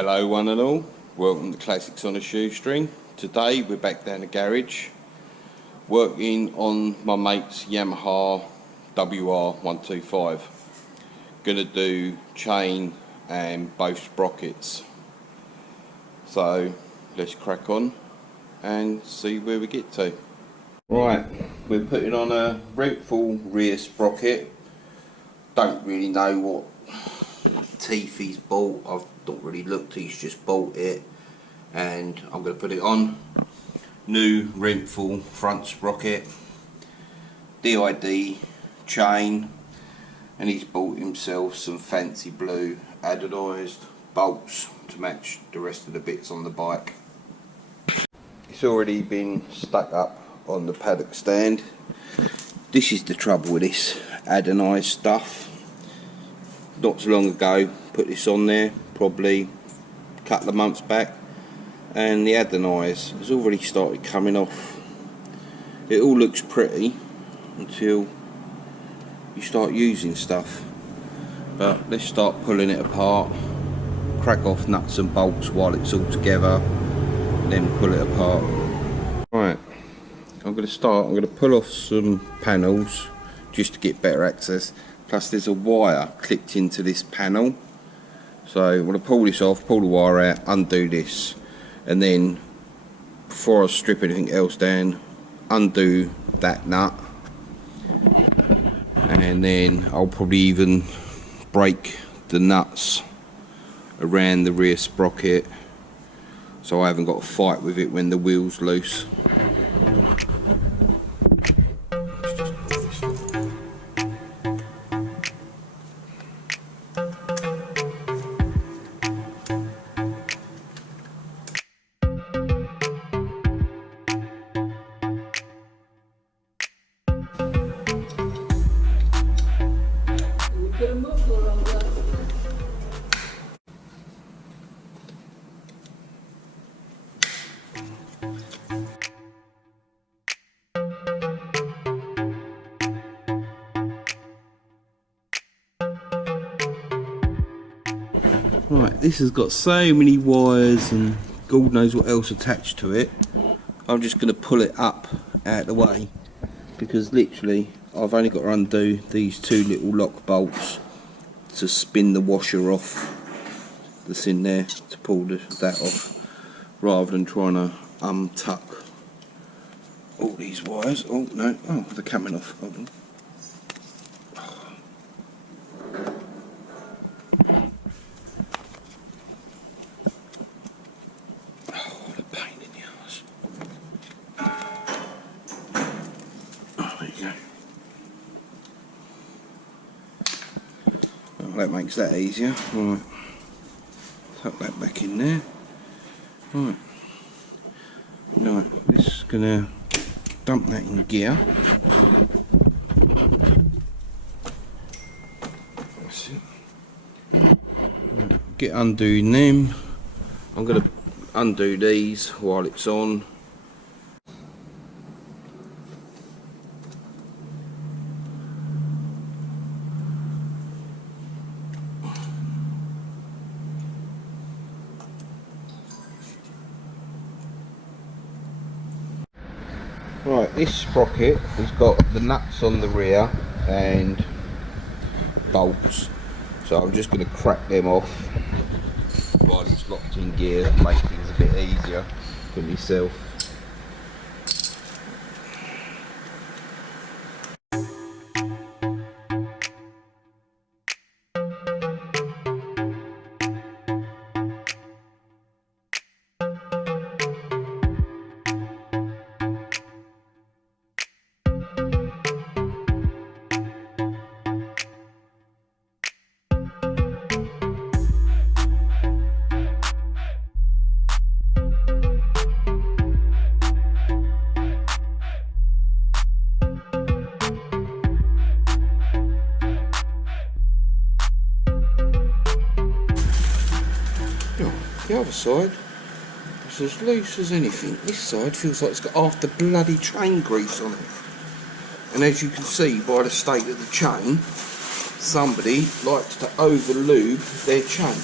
Hello one and all, welcome to Classics on a Shoestring. Today we're back down the garage working on my mate's Yamaha WR 125. Gonna do chain and both sprockets. So let's crack on and see where we get to. Right, we're putting on a Renthal rear sprocket. Don't really know what teeth he's bought. I've not really looked, he's just bought it and I'm going to put it on. New Renthal front sprocket, DID chain, and he's bought himself some fancy blue anodised bolts to match the rest of the bits on the bike. It's already been stuck up on the paddock stand. This is the trouble with this anodised stuff. Not so long ago, put this on there, probably a couple of months back, and the anodise has already started coming off. It all looks pretty until you start using stuff. But let's start pulling it apart, crack off nuts and bolts while it's all together, then pull it apart. Right, I'm going to pull off some panels just to get better access. Plus there's a wire clipped into this panel, so I'm going to pull this off, pull the wire out, undo this, and then before I strip anything else down, undo that nut, and then I'll probably even break the nuts around the rear sprocket so I haven't got to fight with it when the wheel's loose. Right, this has got so many wires and God knows what else attached to it. I'm just going to pull it up out of the way because literally I've only got to undo these two little lock bolts to spin the washer off that's in there to pull that off, rather than trying to untuck all these wires. Oh no, oh they're coming off. Hold on. That makes that easier. Right, tuck that back in there. Right, this is gonna dump that in gear. That's it. Right, get undoing them. I'm gonna undo these while it's on. Right, this sprocket has got the nuts on the rear and bolts, so I'm just going to crack them off while it's locked in gear, make things a bit easier for myself. The other side is as loose as anything. This side feels like it's got half the bloody chain grease on it. And as you can see by the state of the chain, somebody likes to over lube their chain.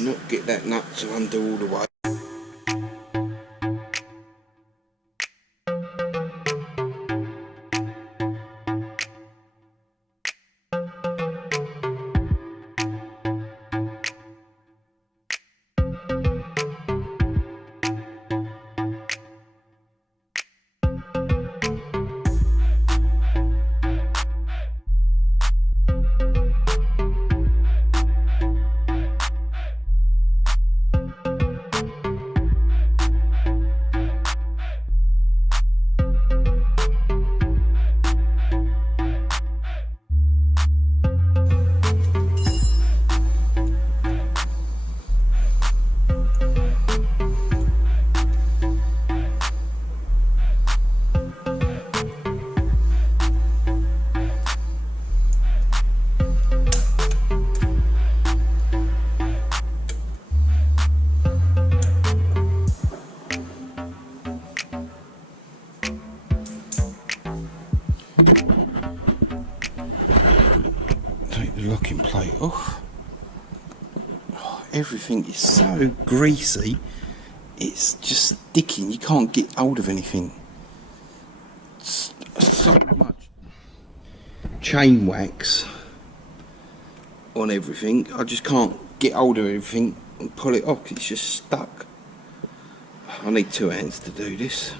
not get that nut to undo all the way. Take the locking plate off. Oh, everything is so greasy, it's just sticking. You can't get hold of anything. So much chain wax on everything, I just can't get hold of everything and pull it off. It's just stuck. I need 2 hands to do this.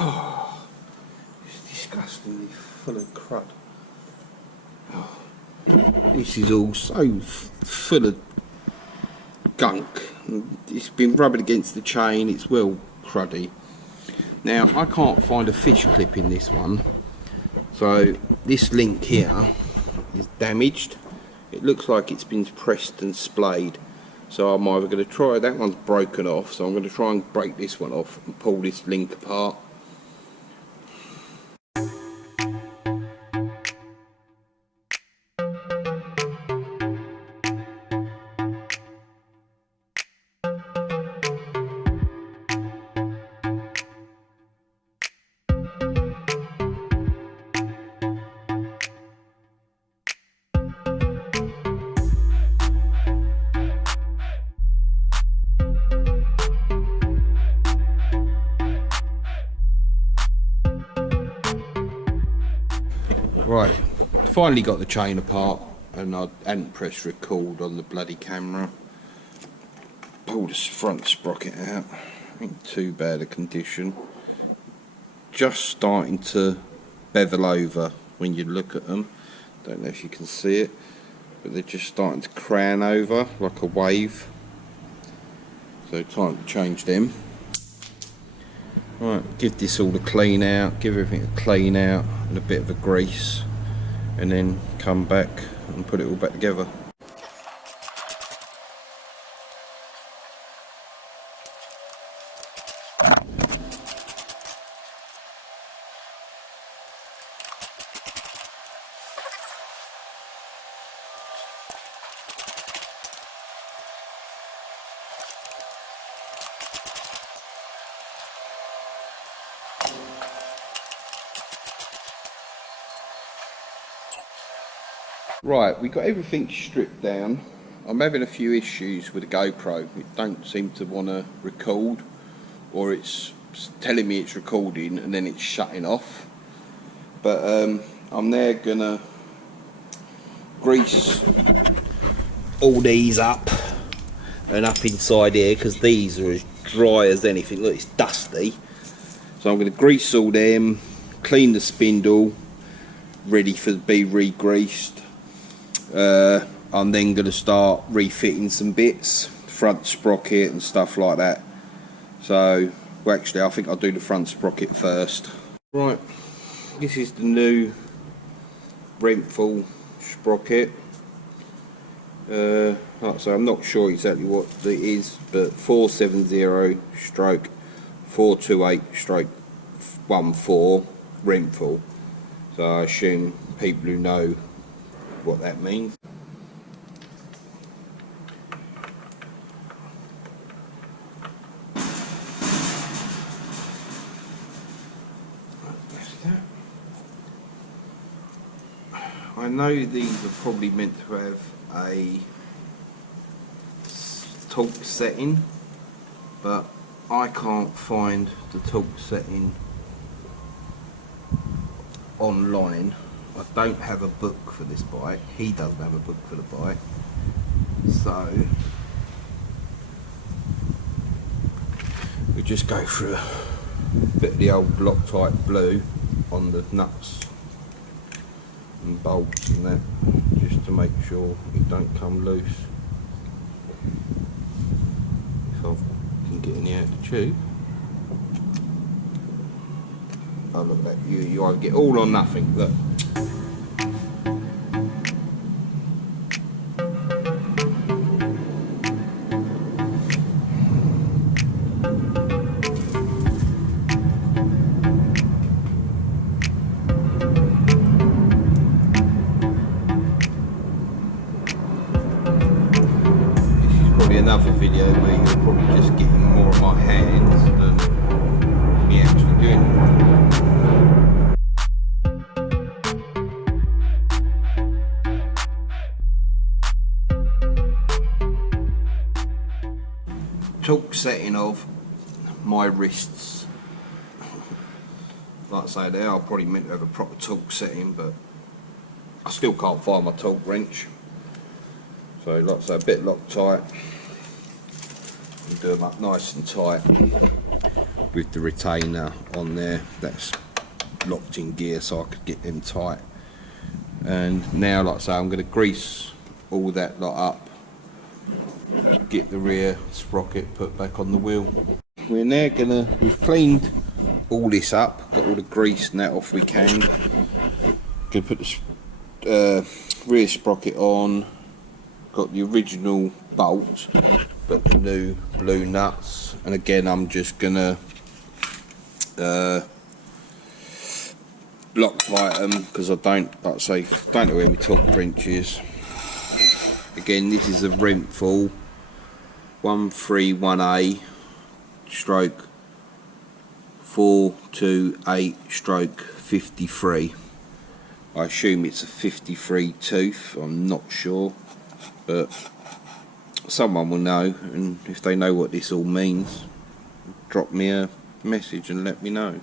Oh, it's disgustingly full of crud. Oh, this is all so full of gunk. It's been rubbing against the chain, it's well cruddy. Now, I can't find a fish clip in this one, so this link here is damaged. It looks like it's been pressed and splayed. So I'm either going to try, that one's broken off, so I'm going to try and break this one off and pull this link apart. Right, finally got the chain apart, and I hadn't pressed record on the bloody camera. Pulled the front sprocket out, ain't too bad a condition. Just starting to bevel over when you look at them. Don't know if you can see it, but they're just starting to crown over like a wave. So time to change them. Right, give this all a clean out, give everything a clean out and a bit of a grease, and then come back and put it all back together. Right, we got everything stripped down. I'm having a few issues with the GoPro. It don't seem to want to record, or it's telling me it's recording and then it's shutting off. But I'm now gonna grease all these up and up inside here, because these are as dry as anything. Look, it's dusty. So I'm gonna grease all them, clean the spindle, ready for to be re-greased. I'm then going to start refitting some bits, front sprocket and stuff like that. So, well, actually I think I'll do the front sprocket first. Right, this is the new Renthal sprocket. Like I say, I'm not sure exactly what it is, but 470/428/14 Renthal. So I assume people who know what that means. I know these are probably meant to have a torque setting, but I can't find the torque setting online. I don't have a book for this bike. He doesn't have a book for the bike, so we just go through a bit of the old Loctite blue on the nuts and bolts and that, just to make sure it don't come loose. If I can get any out of the tube. Oh look, that you either get all or nothing. Look. Another video where you're probably just getting more of my hands than me actually doing it. Torque setting of my wrists. Like I say, they are probably meant to have a proper torque setting, but I still can't find my torque wrench. So like I say, a bit Loctite. And do them up nice and tight with the retainer on there that's locked in gear, so I could get them tight. And now, like I say, I'm going to grease all that lot up, get the rear sprocket put back on the wheel. We're now we've cleaned all this up, got all the grease and that off we can. Gonna put the rear sprocket on, got the original bolts, but the new blue nuts, and again I'm just gonna Loctite them because I don't, like I say, don't know where my torque wrench is. Again, this is a Renthal 131A stroke 428 stroke 53. I assume it's a 53 tooth, I'm not sure, but someone will know, and if they know what this all means, drop me a message and let me know.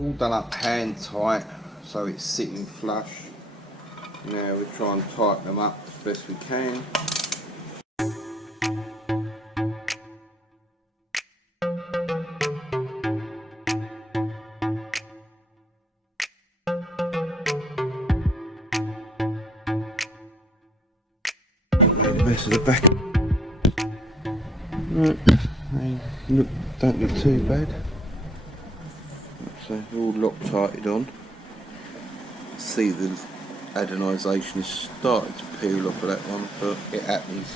All done up hand tight, so it's sitting flush. Now we try and tighten them up as best we can. Made the best of the back. Right, they don't look too bad. So all Loctited on. See the adonisation is starting to peel off of that one, but it happens.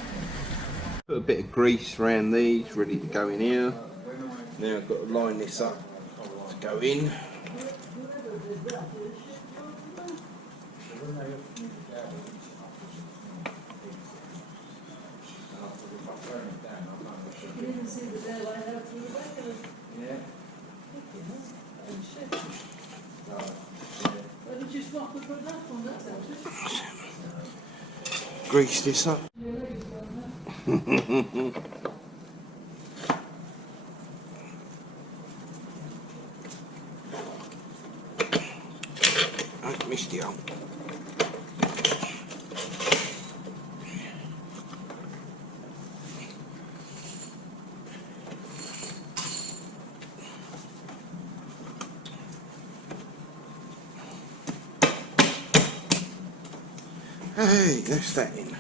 Put a bit of grease around these, ready to go in here. Now I've got to line this up to go in. Grease this up. I've missed the out. Hey, that's that in.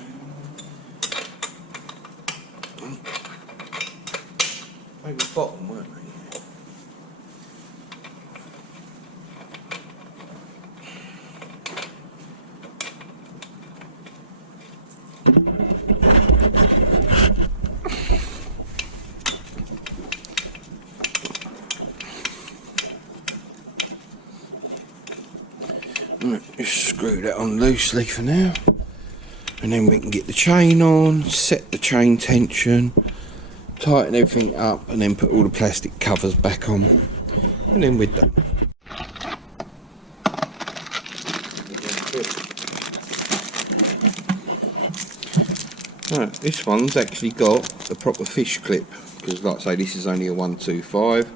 They were bottom, weren't they? Right, just screw that on loosely for now, and then we can get the chain on, set the chain tension, tighten everything up, and then put all the plastic covers back on, and then we're done. Right, this one's actually got a proper fish clip, because like I say, this is only a 125.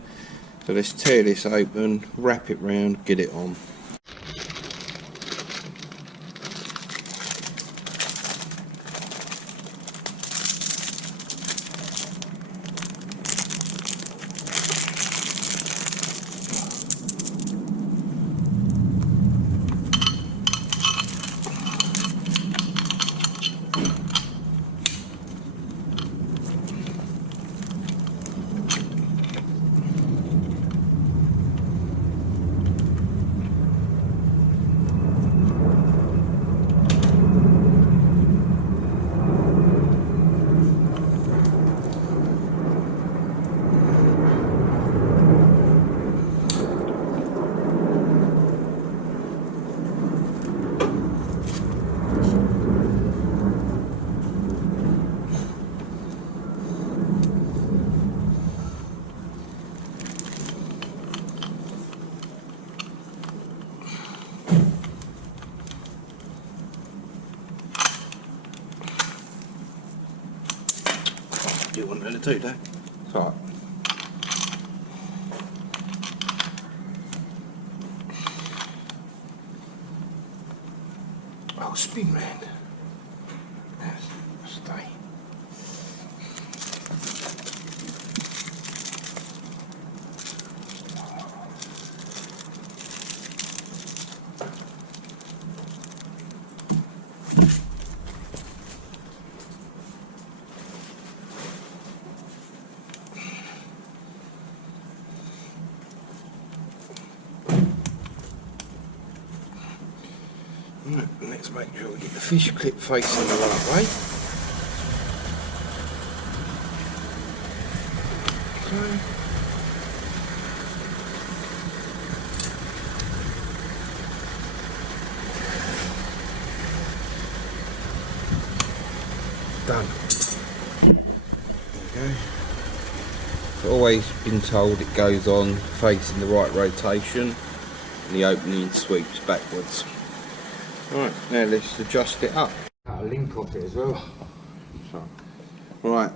So let's tear this open, wrap it round, get it on. Do you want to do that? Right. Oh, spin round. Yes, stay. Right, let's make sure we get the fish clip facing the right way. Okay. Done. There we go. I've always been told it goes on facing the right rotation and the opening sweeps backwards. Right, now let's adjust it up. Got a link off it as well. So, right,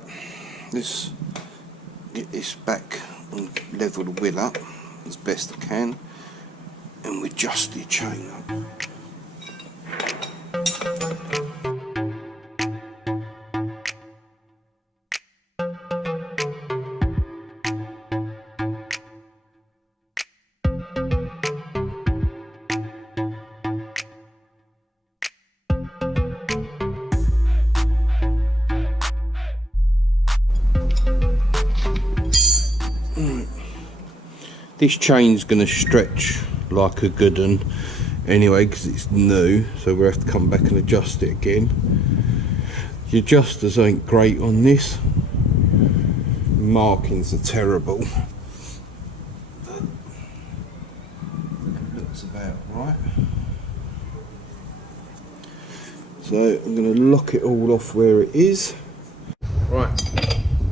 let's get this back and level the wheel up as best I can, and we adjust the chain up. This chain's going to stretch like a good one anyway because it's new, so we'll have to come back and adjust it again. The adjusters ain't great on this, markings are terrible. It looks about right. So I'm going to lock it all off where it is. Right,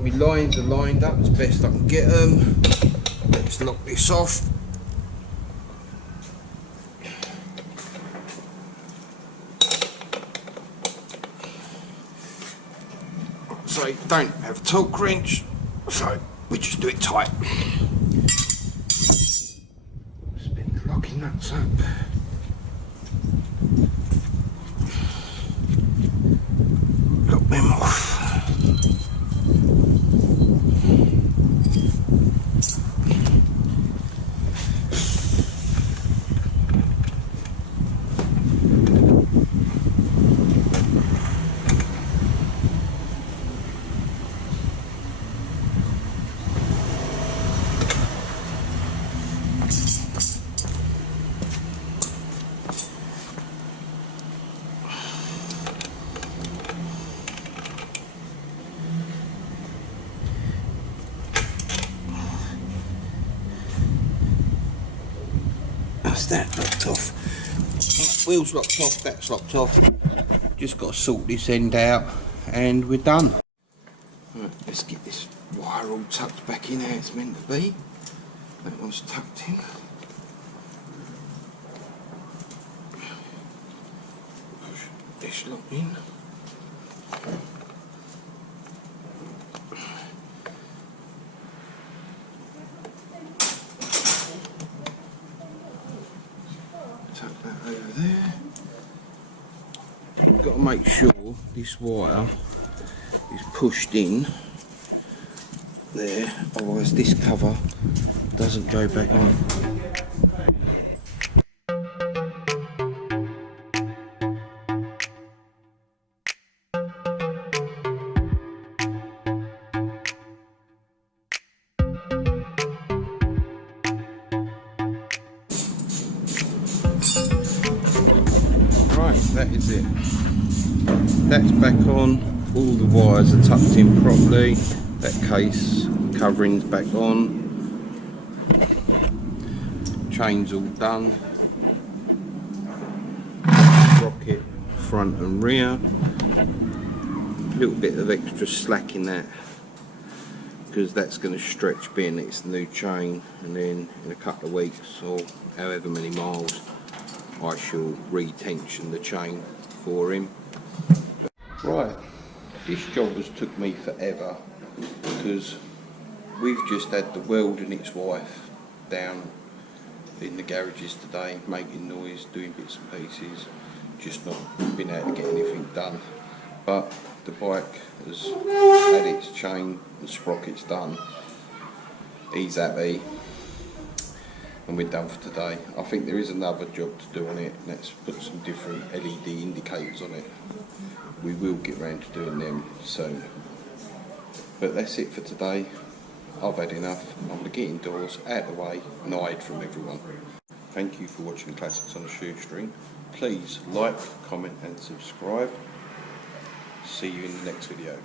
my lines are lined up as best I can get them. Let's lock this off. So don't have a torque wrench, so we just do it tight. Spin the locking nuts up. Lock them off. That's that locked off. wheels locked off, that's locked off. Just got to sort this end out and we're done. Right, let's get this wire all tucked back in how it's meant to be. That one's tucked in. Push this lock in. Tuck that over there. We've got to make sure this wire is pushed in there, otherwise this cover doesn't go back on. Right, that is it. That's back on. All the wires are tucked in properly. That case covering's back on. Chain's all done. Sprocket front and rear. A little bit of extra slack in that because that's going to stretch being it's the new chain, and then in a couple of weeks or however many miles I shall retension the chain for him. Right, this job has took me forever because we've just had the weld and its wife down in the garages today, making noise, doing bits and pieces, just not been able to get anything done. But the bike has had its chain and sprockets done. He's happy. And we're done for today. I think there is another job to do on it, and that's put some different LED indicators on it. We will get round to doing them soon. But that's it for today. I've had enough. I'm going to get indoors, out of the way, and hide from everyone. Thank you for watching Classics on the Shoestring. Please like, comment and subscribe. See you in the next video.